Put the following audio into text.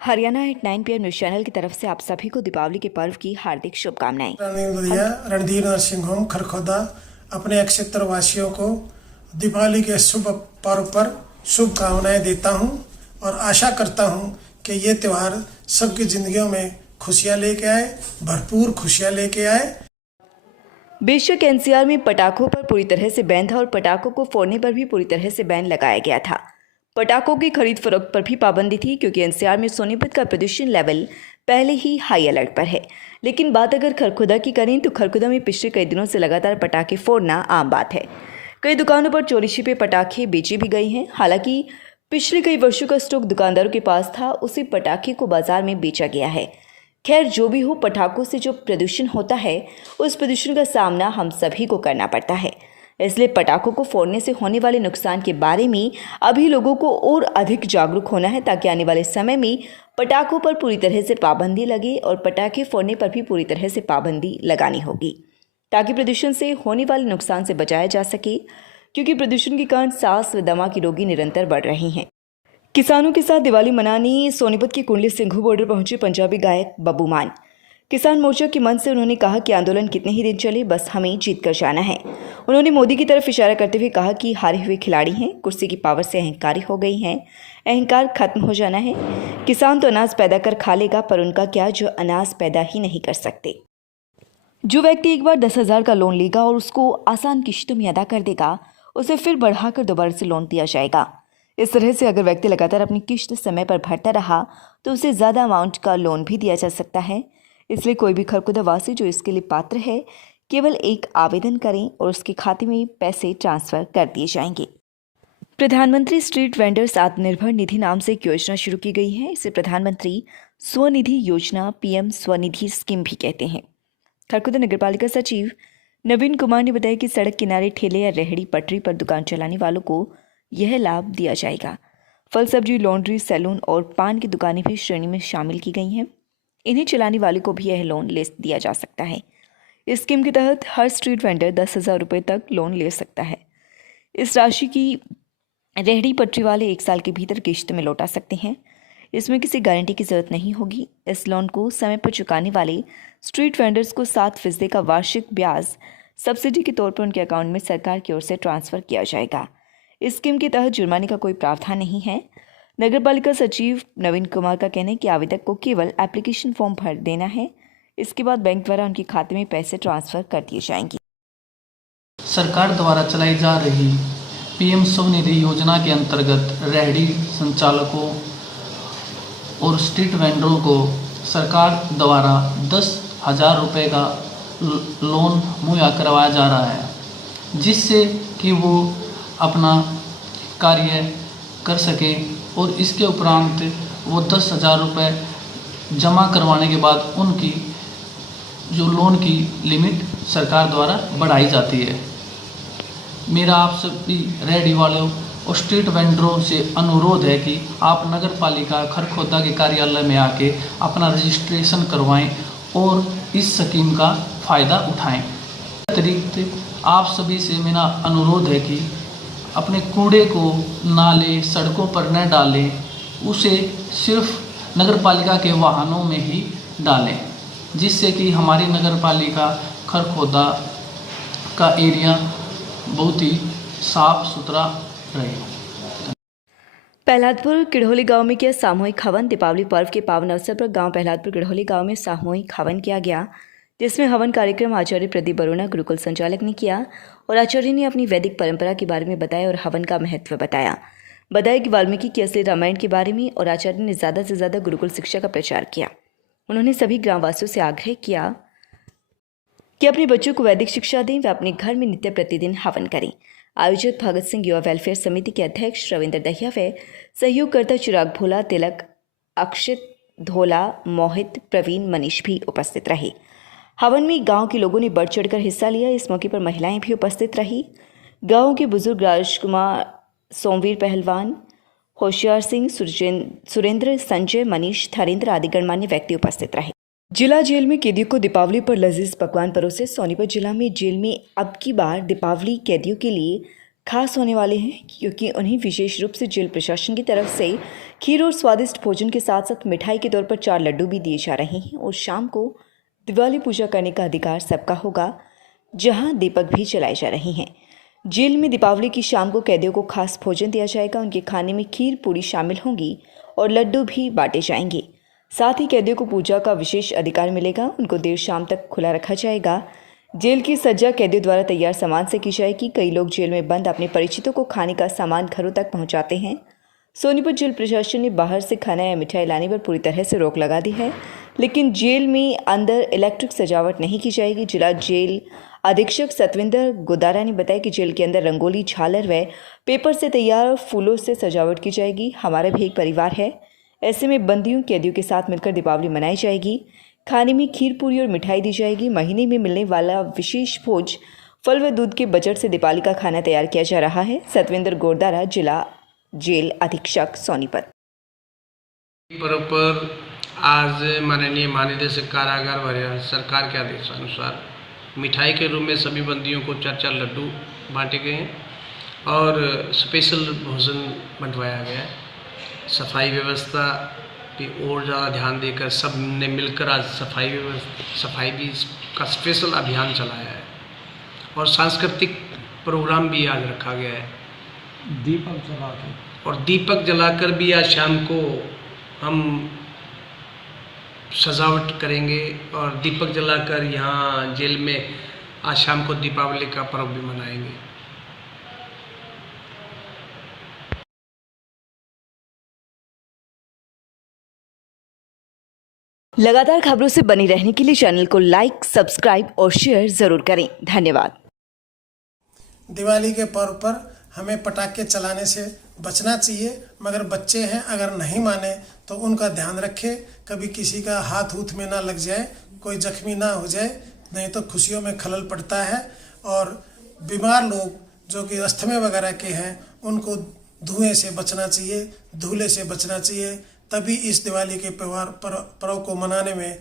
Haryana at 9 PM news channel की तरफ से आप सभी को दीपावली के पर्व की हार्दिक शुभकामनाएं। रणधीर नरसिंह होम खरखोदा अपने क्षेत्र वासियों को दीपावली के शुभ पर्व पर शुभकामनाएं देता हूं और आशा करता हूं कि ये त्यौहार सबकी जिंदगियों में खुशियां लेके आए, भरपूर खुशियां लेके आए। बेशक एनसीआर में पटाखों पर पूरी तरह से बैन था और पटाखों को फोड़ने पर भी पूरी तरह से बैन लगाया गया था। पटाखों की खरीद फरोख्त पर भी पाबंदी थी क्योंकि एनसीआर में सोनीपत का प्रदूषण लेवल पहले ही हाई अलर्ट पर है। लेकिन बात अगर खरखुदा की करें तो खरखुदा में पिछले कई दिनों से लगातार पटाखे फोड़ना आम बात है। कई दुकानों पर चोरी छिपे पटाखे बेचे भी गए हैं। हालांकि पिछले कई वर्षों का स्टॉक दुकानदारों के पास था, उसी पटाखे को बाजार में बेचा गया है। खैर जो भी हो, पटाखों से जो प्रदूषण होता है उस प्रदूषण का सामना हम सभी को करना पड़ता है। इसलिए पटाखों को फोड़ने से होने वाले नुकसान के बारे में अभी लोगों को और अधिक जागरूक होना है ताकि आने वाले समय में पटाखों पर पूरी तरह से पाबंदी लगे और पटाखे फोड़ने पर भी पूरी तरह से पाबंदी लगानी होगी ताकि प्रदूषण से होने वाले नुकसान से बचाया जा सके, क्योंकि प्रदूषण के कारण सांस व दमा के रोगी निरंतर बढ़ रहे हैं। किसानों के साथ दिवाली मनाने सोनीपत के कुंडली सिंघू बॉर्डर पहुंचे पंजाबी गायक बब्बू मान। किसान मोर्चा के मंच से उन्होंने कहा कि आंदोलन कितने ही दिन चले, बस हमें जीत कर जाना है। उन्होंने मोदी की तरफ इशारा करते हुए कहा कि हारे हुए खिलाड़ी हैं, कुर्सी की पावर से अहंकारी हो गई हैं, अहंकार खत्म हो जाना है। किसान तो अनाज पैदा कर खा लेगा, पर उनका क्या जो अनाज पैदा ही नहीं कर सकते। जो व्यक्ति एक बार 10,000 का लोन लेगा और उसको आसान किश्तों में अदा कर देगा, उसे फिर बढ़ाकर दोबारा से लोन दिया जाएगा। इस तरह से अगर व्यक्ति लगातार अपनी किश्त समय पर भरता रहा तो उसे ज़्यादा अमाउंट का लोन भी दिया जा सकता है। इसलिए कोई भी खरखुदा वासी जो इसके लिए पात्र है, केवल एक आवेदन करें और उसके खाते में पैसे ट्रांसफर कर दिए जाएंगे। प्रधानमंत्री स्ट्रीट वेंडर्स आत्मनिर्भर निधि नाम से एक योजना शुरू की गई है। इसे प्रधानमंत्री स्वनिधि योजना PM स्वनिधि स्कीम भी कहते हैं। खरखुदा नगरपालिका सचिव नवीन कुमार ने बताया कि सड़क किनारे ठेले या रेहड़ी पटरी पर दुकान चलाने वालों को यह लाभ दिया जाएगा। फल सब्जी, लॉन्ड्री, सैलून और पान की दुकानें भी श्रेणी में शामिल की गई हैं। इन्हें चलाने वाले को भी यह लोन ले दिया जा सकता है। इस स्कीम के तहत हर स्ट्रीट वेंडर 10,000 रुपये तक लोन ले सकता है। इस राशि की रेहड़ी पटरी वाले 1 साल के भीतर किश्त में लौटा सकते हैं। इसमें किसी गारंटी की जरूरत नहीं होगी। इस लोन को समय पर चुकाने वाले स्ट्रीट वेंडर्स को 7% का वार्षिक ब्याज सब्सिडी के तौर पर उनके अकाउंट में सरकार की ओर से ट्रांसफर किया जाएगा। इस स्कीम के तहत जुर्माने का कोई प्रावधान नहीं है। नगरपालिका सचिव नवीन कुमार का कहना है कि आवेदक को केवल एप्लीकेशन फॉर्म भर देना है। इसके बाद बैंक द्वारा उनके खाते में पैसे ट्रांसफर कर दिए जाएंगे। सरकार द्वारा चलाई जा रही PM स्वनिधि योजना के अंतर्गत रेहड़ी संचालकों और स्ट्रीट वेंडरों को सरकार द्वारा 10,000 रुपये का लोन मुहैया करवाया जा रहा है, जिससे कि वो अपना कार्य कर सकें और इसके उपरांत वो 10,000 रुपये जमा करवाने के बाद उनकी जो लोन की लिमिट सरकार द्वारा बढ़ाई जाती है। मेरा आप सभी रेहड़ी वालों और स्ट्रीट वेंडरों से अनुरोध है कि आप नगर पालिका खरखोदा के कार्यालय में आके अपना रजिस्ट्रेशन करवाएं और इस स्कीम का फ़ायदा उठाएं। अतिरिक्त आप सभी से मेरा अनुरोध है कि अपने कूड़े को नाले सड़कों पर न डालें, उसे सिर्फ नगर पालिका के वाहनों में ही डालें, जिससे कि हमारी नगर पालिका खरखोदा का एरिया बहुत ही साफ सुथरा रहे। प्रहलादपुर किड़होली गांव में किया सामूहिक हवन। दीपावली पर्व के पावन अवसर पर गांव प्रहलादपुर किड़होली गांव में सामूहिक हवन किया गया, जिसमें हवन कार्यक्रम आचार्य प्रदीप बरोना गुरुकुल संचालक ने किया और आचार्य ने अपनी वैदिक परंपरा के बारे में बताया और हवन का महत्व बताया कि वाल्मीकि की असली रामायण के बारे में, और आचार्य ने ज़्यादा से ज़्यादा गुरुकुल शिक्षा का प्रचार किया। उन्होंने सभी ग्रामवासियों से आग्रह किया कि अपने बच्चों को वैदिक शिक्षा दें व अपने घर में नित्य प्रतिदिन हवन करें। आयोजक भगत सिंह युवा वेलफेयर समिति के अध्यक्ष रविंद्र दहिया व सहयोगकर्ता चिराग भोला, तिलक, अक्षित, धोला, मोहित, प्रवीण, मनीष भी उपस्थित रहे। हवन में गांव के लोगों ने बढ़ चढ़कर हिस्सा लिया। इस मौके पर महिलाएं भी उपस्थित रही। गांव के बुजुर्ग राजकुमार, सोमवीर पहलवान, होशियार सिंह, सुरेंद्र, संजय, मनीष, धरेंद्र आदि गणमान्य व्यक्ति उपस्थित रहे। जिला जेल में कैदियों को दीपावली पर लजीज पकवान परोसे। सोनीपत जिला में जेल में अब की बार दीपावली कैदियों के लिए खास होने वाले हैं क्योंकि उन्हें विशेष रूप से जेल प्रशासन की तरफ से खीर और स्वादिष्ट भोजन के साथ साथ मिठाई के तौर पर 4 लड्डू भी दिए जा रहे हैं और शाम को दिवाली पूजा करने का अधिकार सबका होगा, जहां दीपक भी जलाए जा रहे हैं। जेल में दीपावली की शाम को कैदियों को खास भोजन दिया जाएगा। उनके खाने में खीर पूरी शामिल होंगी और लड्डू भी बांटे जाएंगे। साथ ही कैदियों को पूजा का विशेष अधिकार मिलेगा। उनको देर शाम तक खुला रखा जाएगा। जेल की सज्जा कैदियों द्वारा तैयार सामान से की जाएगी। कई लोग जेल में बंद अपने परिचितों को खाने का सामान घरों तक पहुंचाते हैं। सोनीपत जेल प्रशासन ने बाहर से खाना या मिठाई लाने पर पूरी तरह से रोक लगा दी है, लेकिन जेल में अंदर इलेक्ट्रिक सजावट नहीं की जाएगी। जिला जेल अधीक्षक सतविंदर गोदारा ने बताया कि जेल के अंदर रंगोली, झालर व पेपर से तैयार फूलों से सजावट की जाएगी। हमारा भी एक परिवार है, ऐसे में बंदियों कैदियों के साथ मिलकर दीपावली मनाई जाएगी। खाने में खीर पूरी और मिठाई दी जाएगी। महीने में मिलने वाला विशेष भोज फल व दूध के बजट से दीपावली का खाना तैयार किया जा रहा है। सतविंदर गोदारा, जिला जेल अधीक्षक, सोनीपत। पर्व पर आज माननीय महानिदेशक कारागार भरियार सरकार के आदेशानुसार मिठाई के रूप में सभी बंदियों को 4-4 लड्डू बांटे गए हैं और स्पेशल भोजन बंटवाया गया है। सफाई व्यवस्था पे और ज़्यादा ध्यान देकर सब ने मिलकर आज सफाई भी का स्पेशल अभियान चलाया है और सांस्कृतिक प्रोग्राम भी आज रखा गया है। दीपक जलाकर भी आज शाम को हम सजावट करेंगे और दीपक जलाकर यहाँ जेल में आज शाम को दीपावली का पर्व भी मनाएंगे। लगातार खबरों से बनी रहने के लिए चैनल को लाइक, सब्सक्राइब और शेयर जरूर करें। धन्यवाद। दिवाली के पर्व पर हमें पटाखे चलाने से बचना चाहिए, मगर बच्चे हैं, अगर नहीं माने तो उनका ध्यान रखें, कभी किसी का हाथ हूथ में ना लग जाए, कोई जख्मी ना हो जाए, नहीं तो खुशियों में खलल पड़ता है। और बीमार लोग जो कि अस्थमा वगैरह के हैं उनको धुएं से बचना चाहिए, धूले से बचना चाहिए, तभी इस दिवाली के पर्व को मनाने में